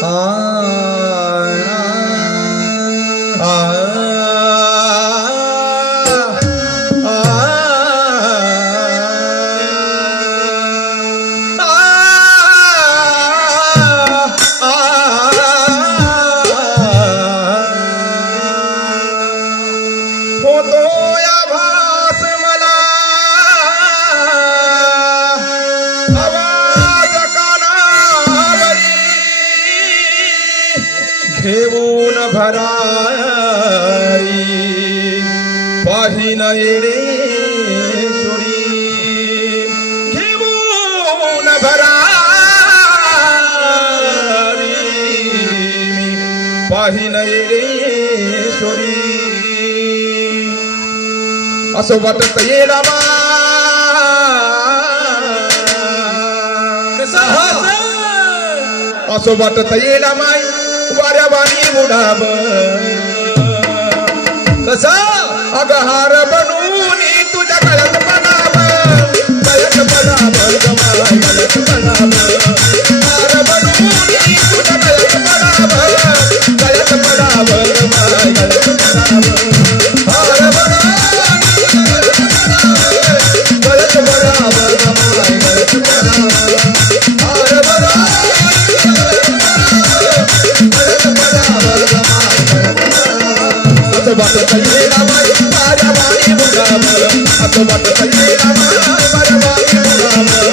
Oh, হারাই পাহি না এড়ে শরী কেমন ভারারি পাহি না এড়ে শরী আসো বাট তেরাবা আসো বাট তেরামাই वाऱ्या वाणी बुडाब कसा अगहार बनून तुझ्या गळ्यात पडाव? गळ्यात पडाव. అటువటు కయ్యేరామాయ్ పరమాణి ముగామల అటువటు కయ్యేరామాయ్ పరమాణి ముగామల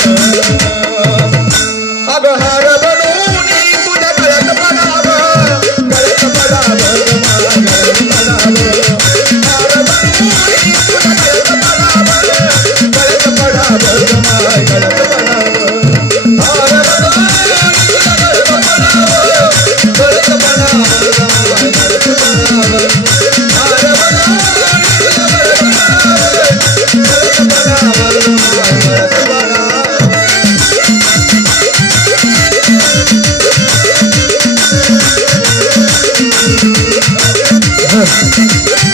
Música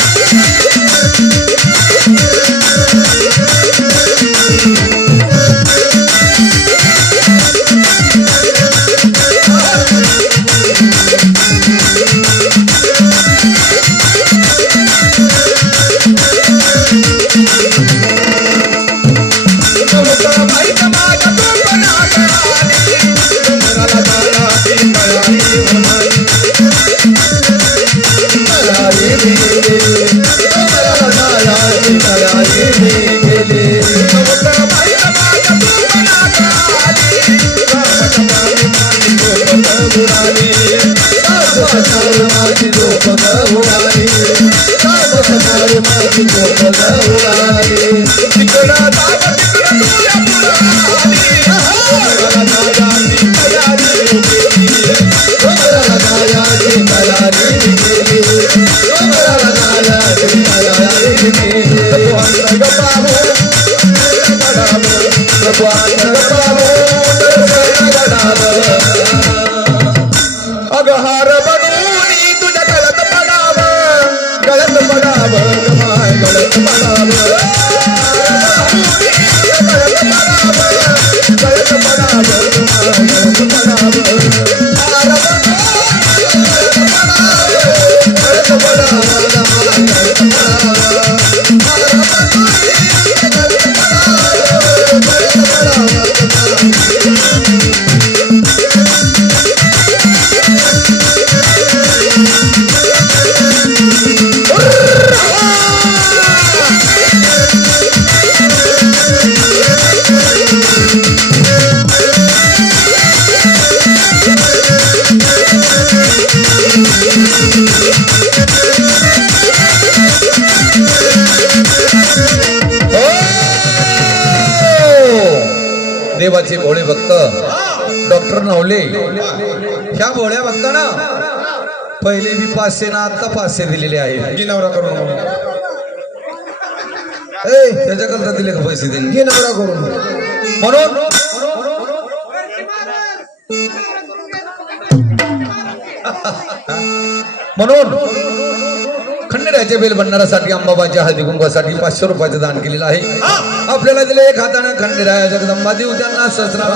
उड़ाई सकाल माची दो पता उड़ाई सकाल माची दो पता उड़ाई टिकड़ा दादा टिकड़ा पूरा दादा टिकड़ा दादा दादा टिकड़ा दादा दादा टिकड़ा दादा प्रभु प्रभु प्रभु Baba. देवाचे भोळे भक्त. डॉक्टर नवले. ह्या भोळ्या भक्ताना पहिले बी पाचशे ना आता पाचशे दिलेले आहे घे नवरा करून. ए त्याच्याकरता दिले का पैसे त्यांनी? घे नवरा करून. म्हणून? म्हणून? खंडेराच्या बेल भंडारासाठी अंबाबाच्या हळदी कुंभासाठी पाचशे रुपयाचं दान केलेलं आहे. आपल्याला दिले एक हाताने खंडेराया जगदंबा देऊ त्यांना सहस्रार